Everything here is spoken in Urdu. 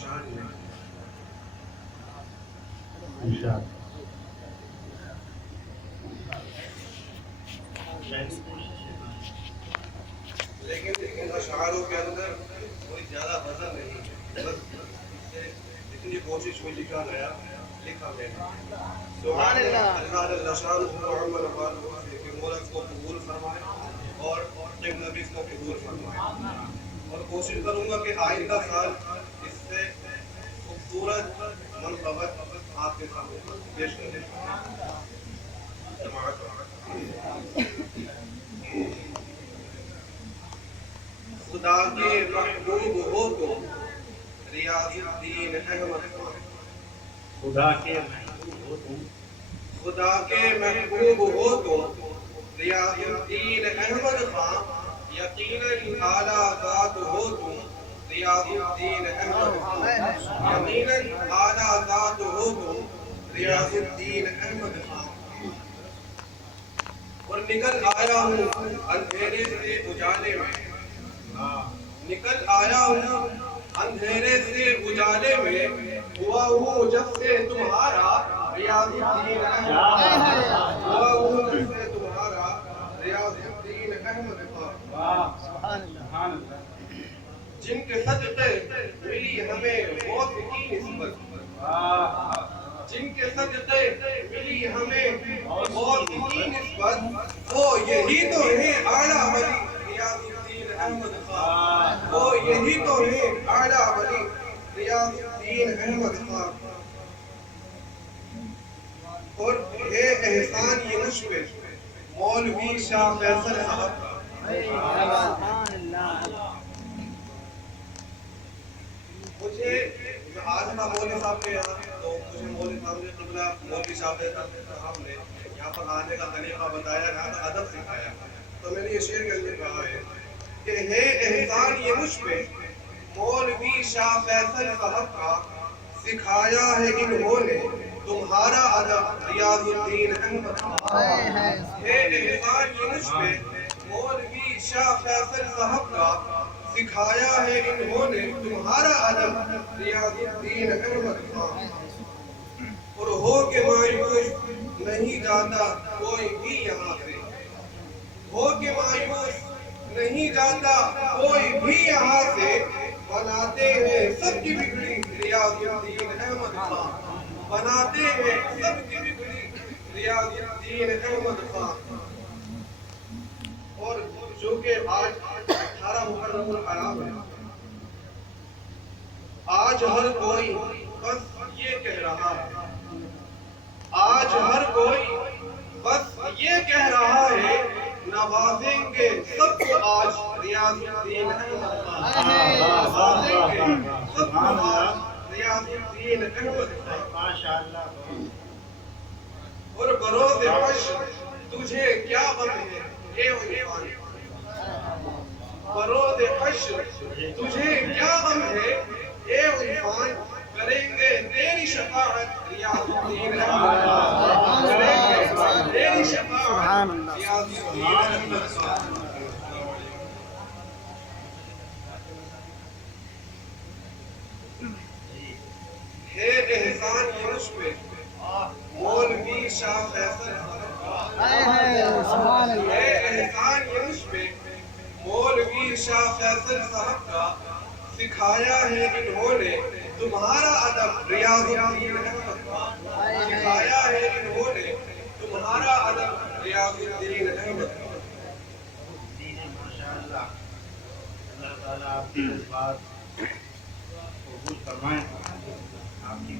شان میں انشاءاللہ لیکن ان اشعاروں کے اندر کوئی زیادہ وزن نہیں ہے، بس اتنی کوشش میں لکھا گیا سبحان اللہ اللہ شان محمد کہ مولک کو قبول فرمائے اور نبی کو قبول فرمائے، اور کوشش کروں گا کہ آئندہ سال اس سے خوبصورت منقبت آپ کے سامنے پیش کریں۔ خدا کے محبوب ہو تو ریاض الدین احمد خان، خدا کے محبوب ہو تم، خدا کے محبوب ہو تو ریاض الدین احمد خان، یقیناً اعلیٰ ذات ہو تم ریاض الدین احمد خان، یقیناً اعلیٰ ذات ہو تم ریاض الدین احمد خان، اور نکل آیا ہوں اندھیرے سے اجالے میں، نکل آیا ہوں اندھیرے سے اجالے میں، ہوا ہوں جب سے تمہارا ریاض الدین احمد خان، ہوا ہوں جب سے تمہارا ریاض الدین احمد خان، جن کے صدقے ملی ہمیں غوث کی نسبت، جن کے صدقے ملی ہمیں غوث کی نسبت، وہ یہی تو ہے اعلیٰ ولی ریاض الدین احمد خان، وہ یہی تو ہے اعلیٰ ولی ریاض الدین احمد خان، اور ہے احسان یہ مجھ پہ مولوی شاہ فیصل صاحب کا۔ مجھے آج تھا مولوی صاحب کے یہاں، تو مجھے مولوی صاحب نے قبلہ مولوی شاہ فیصل صاحب نے یہاں پر آنے کا طریقہ بتایا، یہاں کا ادب سکھایا، تو میں نے یہ شعر کے اندر کہا ہے کہ ہے احسان یہ مجھ پہ مولوی شاہ فیصل صاحب کا، سکھایا ہے انہوں نے تمہارا ادب ریاض الدین احمد خان، ہے احسان یہ مجھ پہ مولوی شاہ فیصل صاحب کا، سکھایا ہے انہوں نے تمہارا ادب ریاض الدین احمد خان، اور ہو کے مایوس نہیں جاتا کوئی بھی یہاں سے، ہو کے مایوس نہیں جاتا کوئی بھی یہاں سے، بناتے ہیں سب کی بگڑی ریاض الدین احمد خان، بناتے ہیں سب کی بگڑی ریاض الدین احمد خان، اور جو کہ آج 18 محرم الحرام ہے، آج ہر کوئی بس یہ کہہ رہا ہے، آج ہر کوئی بس یہ کہہ رہا ہے، نوازیں گے سب کو آج ریاض الدین احمد خان، نوازیں گے سب کو آج ریاض الدین احمد خان، ماشاءاللہ، اور بروز حشر تجھے کیا غم ہے اے عرفان، بروز حشر تجھے کیا غم ہے اے عرفان، کریں گے تیری شفاعت ریاض الدین احمد خان، کریں گے تیری شفاعت ریاض الدین احمد خان۔ ہے احسان یہ مجھ پہ مولوی شاہ فیصل صاحب کا، ہے احسان یہ مجھ پہ مولوی شاہ فیصل صاحب کا، سکھایا ہے انہوں نے تمہارا ادب ریاض الدین احمد خان، سکھایا ہے انہوں نے تمہارا ادب ریاض الدین احمد خان۔ ماشاءاللہ، اللہ تعالیٰ آپ کی اس بات قبول فرمائیں، آپ کی